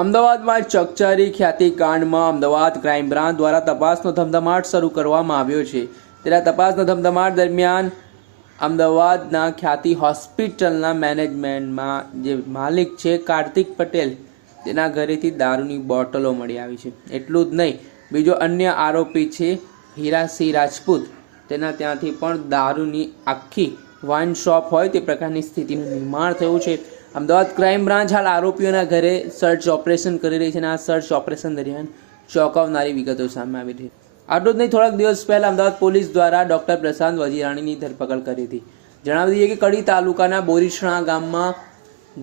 અમદાવાદમાં ચકચારી ખ્યાતિ કાંડમાં Ahmedabad crime branch દ્વારા તપાસનો ધમધમાટ શરૂ કરવામાં આવ્યો છે. તપાસનો તપાસના ધમધમાટ દરમિયાન અમદાવાદના ખ્યાતિ હોસ્પિટલના મેનેજમેન્ટમાં જે માલિક છે કાર્તિક પટેલ, તેના ઘરેથી દારૂની બોટલો મળી આવી છે. એટલું જ નહીં, બીજો અન્ય આરોપી છે હીરાસિંહ રાજપૂત. તેના ત્યાંથી પણ દારૂની આખી વાઇન શોપ હોય તે પ્રકારની સ્થિતિનું નિર્માણ થયું છે. અમદાવાદ ક્રાઇમ બ્રાન્ચ હાલ આરોપીઓના ઘરે સર્ચ ઓપરેશન કરી રહી છે અને આ સર્ચ ઓપરેશન દરમિયાન ચોંકાવનારી વિગતો સામે આવી રહી આટલું જ નહીં, થોડાક દિવસ પહેલા અમદાવાદ પોલીસ દ્વારા ડોક્ટર પ્રશાંત વજીરાણીની ધરપકડ કરી હતી. જણાવી દઈએ કે કડી તાલુકાના બોરીસણા ગામમાં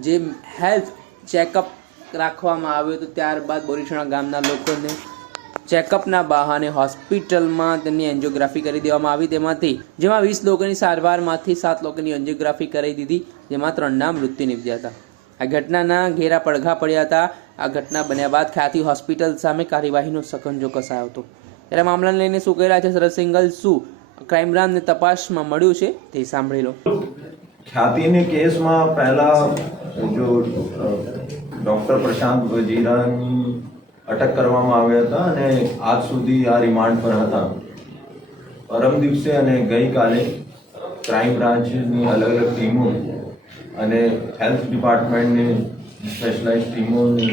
જે હેલ્થ ચેકઅપ રાખવામાં આવ્યો હતો, ત્યારબાદ બોરીસણા ગામના લોકોને ચેકઅપના બહાને હોસ્પિટલમાં તેમની એન્જિયોગ્રાફી કરી દેવામાં આવી. તેમાંથી જેમાં વીસ લોકોની સારવારમાંથી સાત લોકોની એન્જિયોગ્રાફી કરી દીધી, જેમાં ત્રણના મૃત્યુ નિપજ્યા હતા. આ ઘટનાના ઘેરા પડઘા પડ્યા હતા. આ ઘટના બન્યા બાદ ખ્યાતિ હોસ્પિટલ સામે કાર્યવાહીનો સકંજો કસાયો હતો. ત્યારે મામલાને લઈને શું કહી રહ્યા છે શરદ સિંગલ શું ક્રાઇમ બ્રાન્ચને તપાસમાં મળ્યું છે તે સાંભળી લો. ખ્યાતિને કેસમાં પહેલા જો ડૉક્ટર પ્રશાંત વજીરાની અટક કરવામાં આવ્યા હતા અને આજ સુધી આ રિમાન્ડ પર હતા. પરમ દિવસે અને ગઈકાલે ક્રાઇમ બ્રાન્ચની અલગ અલગ ટીમો અને હેલ્થ ડિપાર્ટમેન્ટની સ્પેશલાઇઝ ટીમોની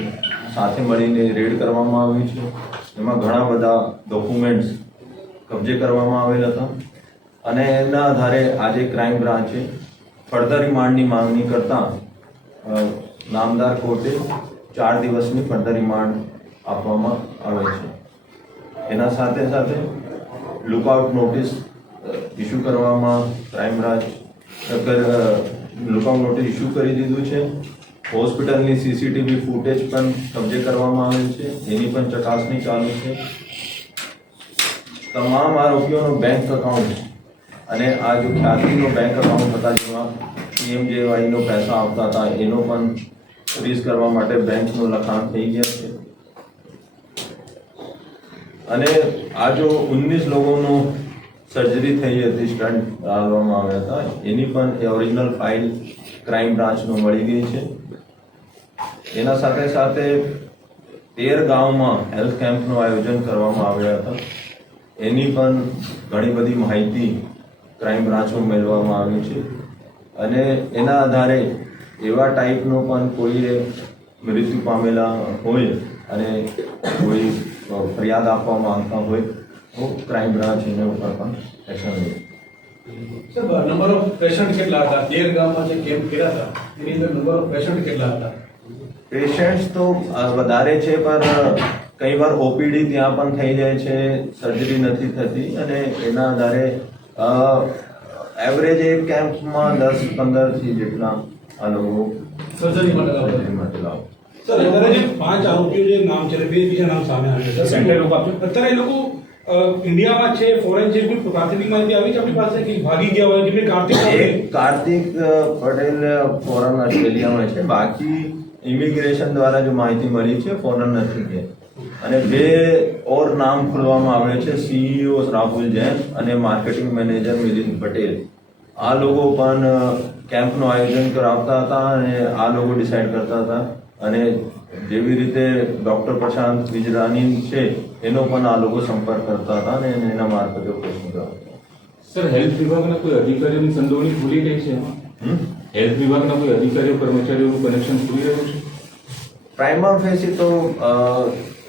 સાથે મળીને રેડ કરવામાં આવી છે. એમાં ઘણા બધા ડોક્યુમેન્ટ્સ કબજે કરવામાં આવેલ હતા. અને એના આધારે આજે ક્રાઇમ બ્રાન્ચે ફર્ધર રિમાન્ડની માંગણી કરતાં નામદાર કોર્ટે ચાર દિવસની ફર્ધર રિમાન્ડ આપવામાં આવે છે. એના સાથે સાથે લુકઆઉટ નોટિસ ઇસ્યુ કરવામાં crime branch lookout notice issue કરી દીધું છે. હોસ્પિટલની સીસીટીવી ફૂટેજ પણ કબજે કરવામાં આવેલ છે. એની પણ ચકાસણી ચાલુ છે. તમામ આરોપીઓનો બેંક એકાઉન્ટ અને આ જો ખ્યાતિનો બેંક એકાઉન્ટ હતા જેમાં પીએમજેવાયનો પૈસા આવતા હતા, એનો પણ ફ્રીઝ કરવા માટે બેંકનું લખાણ થઈ ગયા. અને આ જો ઉન્નીસ લોકોનો સર્જરી થઈ હતી સ્ટન્ટ રાખવામાં આવ્યા હતા, એની પણ ઓરિજિનલ ફાઇલ ક્રાઇમ બ્રાન્ચનો મળી ગઈ છે. એના સાથે સાથે તેર ગામમાં હેલ્થ કેમ્પનું આયોજન કરવામાં આવ્યા હતા. એની પણ ઘણી બધી માહિતી ક્રાઇમ બ્રાન્ચમાં મેળવવામાં આવી છે. અને એના આધારે એવા ટાઈપનો પણ કોઈએ મૃત્યુ પામેલા હોય અને કોઈ ફરિયાદ આપવા માંગતા હોય તો ક્રાઇમ બ્રાન્ચ એના ઉપર પણ એક્શન લે. નંબર ઓફ પેશન્ટ કેટલા હતા? તેર ગામમાં જે કેમ્પ કર્યા હતા એની અંદર નંબર ઓફ પેશન્ટ કેટલા હતા? પેશન્ટ્સ તો વધારે છે પણ કઈ વાર ઓપીડી ત્યાં પણ થઈ જાય છે સર્જરી નથી થતી અને એના આધારે એવરેજ એક કેમ્પમાં દસ પંદરથી જેટલા આ લોકો સર્જરી માટે લાવો. સર્જરી માટે લાવો સર અત્યારે જે પાંચ આરોપીઓ જે નામ છે બે બીજા નામ સામે આવ્યા છે. લોકો અત્યારે એ લોકો ઇન્ડિયામાં છે ફોરેન છે કોઈ પ્રાથમિક માહિતી આવી છે આપણી પાસે કે ભાગી ગયા હોય? જેમને કાર્તિક કાર્તિક પટેલ ફોરન ઓસ્ટ્રેલિયામાં છે. બાકી ઇમિગ્રેશન દ્વારા જો માહિતી મળી છે ફોરન નથી કે. અને બે ઓર નામ ખોલવામાં આવે છે સીઈઓ રાહુલ જૈન અને માર્કેટિંગ મેનેજર મિલિંદ પટેલ. આ લોકો પણ કેમ્પનું આયોજન કરાવતા હતા અને આ લોકો ડિસાઈડ કરતા હતા. અને જેવી રીતે ડૉક્ટર પ્રશાંત વિજરાની છે એનો પણ આ લોકો સંપર્ક કરતા હતા અને એના મારફતે પ્રશ્ન કરતા સર હેલ્થ વિભાગના કોઈ અધિકારીઓની સંડોવણી ખુલી રહી છે? હેલ્થ વિભાગના કોઈ અધિકારીઓ કર્મચારીઓનું કનેક્શન ખુલી રહ્યું છે? પ્રાઇમા ફેસી તો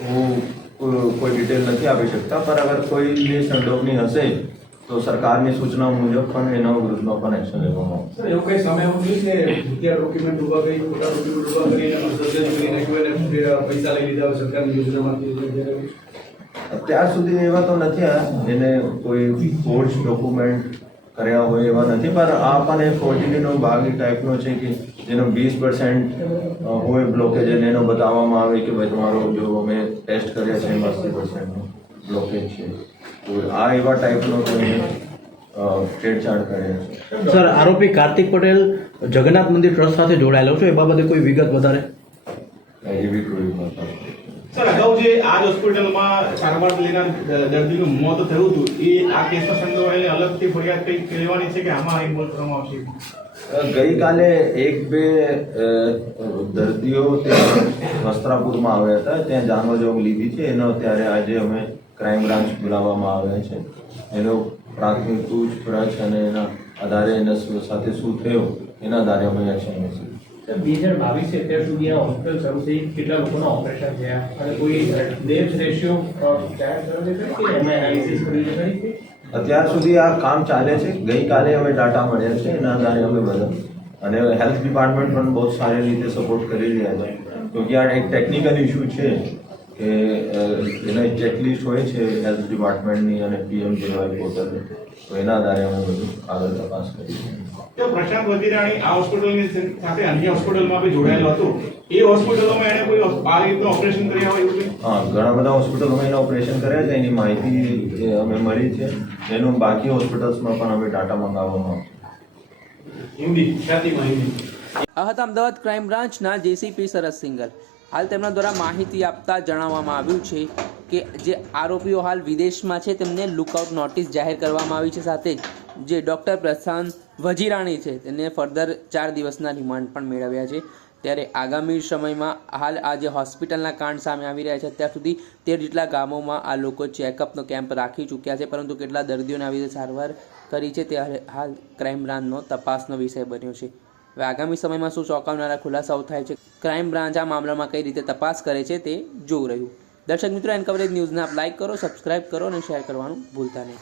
હું કોઈ કોઈ ડિટેલ નથી આપી શકતા પણ અગર કોઈ સંડોવણી હશે તો સરકારની સૂચના મુજબ પણ એના વિરુદ્ધમાં પણ એક્શન લેવામાં આવશે. સર એવું કઈ સમય એવું થયું કે ભૂતિયા ડોક્યુમેન્ટ ઊભા કરી ખોટા ડોક્યુમેન્ટ ઊભા કરી એનો સર્જરી કરી નાખ્યું પૈસા લઈ લીધા હોય સરકારની યોજનામાંથી અત્યાર સુધી એવા તો નથી એને કોઈ ફોર્જ ડોક્યુમેન્ટ કર્યા હોય એવા નથી પણ આ પણ એ ફોર્જરીનો ભાગ એ ટાઈપનો છે કે જેનો વીસ પર્સન્ટ હોય બ્લોકેજ અને એનો બતાવવામાં આવે કે ભાઈ તમારો જો અમે ટેસ્ટ કર્યા છે એમાં અસી પર્સન્ટનો બ્લોકેજ છે. આ એવા ટાઈપનો કોઈ છેડછાડ કરે. સર આરોપી કાર્તિક પટેલ જગન્નાથ મંદિર ટ્રસ્ટ સાથે જોડાયેલો છે એ બાબતે કોઈ વિગત વધારે? એવી કોઈ સર અગાઉ જે આ જ હોસ્પિટલમાં સારવાર લેનાર દર્દીનું મોત થયું હતું એ આ કેસમાં સંડોવાયેલી અલગથી ફરિયાદ કંઈક લેવાની છે કે આમાં ઇન્વોલ્વ કરવામાં આવશે? ગઈકાલે એક બે દર્દીઓ ત્યાં વસ્ત્રાપુરમાં આવ્યા હતા ત્યાં જાનવજોગ લીધી છે એનો અત્યારે આજે અમે ક્રાઇમ બ્રાન્ચ બોલાવવામાં આવે છે. એનો પ્રાથમિક પૂછપરછ અને એના આધારે એના સાથે શું થયું એના આધારે અમે એક્શન લઈશું બે હજાર બાવીસ અત્યાર સુધી આ હોસ્પિટલ કેટલા લોકોના ઓપરેશન થયા? અને કોઈ ડેથ રેશિયો કરો એનાલિસિસ છે અત્યાર સુધી આ કામ ચાલે છે. ગઈકાલે અમે ડાટા મળ્યા છે એના આધારે અમે બધા અને હેલ્થ ડિપાર્ટમેન્ટ પણ બહુ સારી રીતે સપોર્ટ કરી રહ્યા છે. કે આ એક ટેકનિકલ ઇશ્યુ છે કે એના ચેકલિસ્ટ હોય છે હેલ્થ ડિપાર્ટમેન્ટની અને પીએમ જેવાય પોર્ટલની તો એના આધારે અમે બધું આગળ તપાસ કરી તો પ્રશાંત વધીરાણી આ હોસ્પિટલની સાથે અન્ય હોસ્પિટલમાં બી જોડાયેલો હતો. એ હોસ્પિટલોમાં એણે કોઈ આ રીતનું ઓપરેશન કર્યા હોય એવું હા ઘણા બધા હોસ્પિટલોમાં એના ઓપરેશન કર્યા છે એની માહિતી અમે મળી છે. એનું બાકી હોસ્પિટલ્સમાં પણ અમે ડાટા મંગાવવામાં હિન્દી ખ્યાતિ હિન્દી આ હતા અમદાવાદ ક્રાઇમ બ્રાન્ચના જેસીપી સરસ સિંગલ. હાલ તેમના દ્વારા માહિતી આપતા જણાવવામાં આવ્યું છે કે જે આરોપીઓ હાલ વિદેશમાં છે, તેમને લુકઆઉટ નોટિસ જાહેર કરવામાં આવી છે. સાથે જ ડૉક્ટર પ્રશાંત વજીરાણી છે તેને ફર્ધર ચાર દિવસના રિમાન્ડ પણ મેળવ્યા છે. ત્યારે આગામી સમયમાં હાલ આ જે હોસ્પિટલના કાંડ સામે આવી રહ્યા છે, અત્યાર સુધી તેર જેટલા ગામોમાં આ લોકો ચેકઅપનો કેમ્પ રાખી ચૂક્યા છે, પરંતુ કેટલા દર્દીઓને આવી રીતે સારવાર કરી છે, તે હાલ ક્રાઇમ બ્રાન્ચનો તપાસનો વિષય બન્યો છે. હવે આગામી સમયમાં શું ચોંકાવનારા ખુલાસાઓ થાય છે ક્રાઇમ બ્રાન્ચ આ મામલામાં કઈ રીતે તપાસ કરે છે તે જોવું રહ્યું. દર્શક મિત્રો, એન કવરેજ ન્યૂઝને આપ લાઇક કરો, સબસ્ક્રાઇબ કરો અને શેર કરવાનું ભૂલતા નહીં.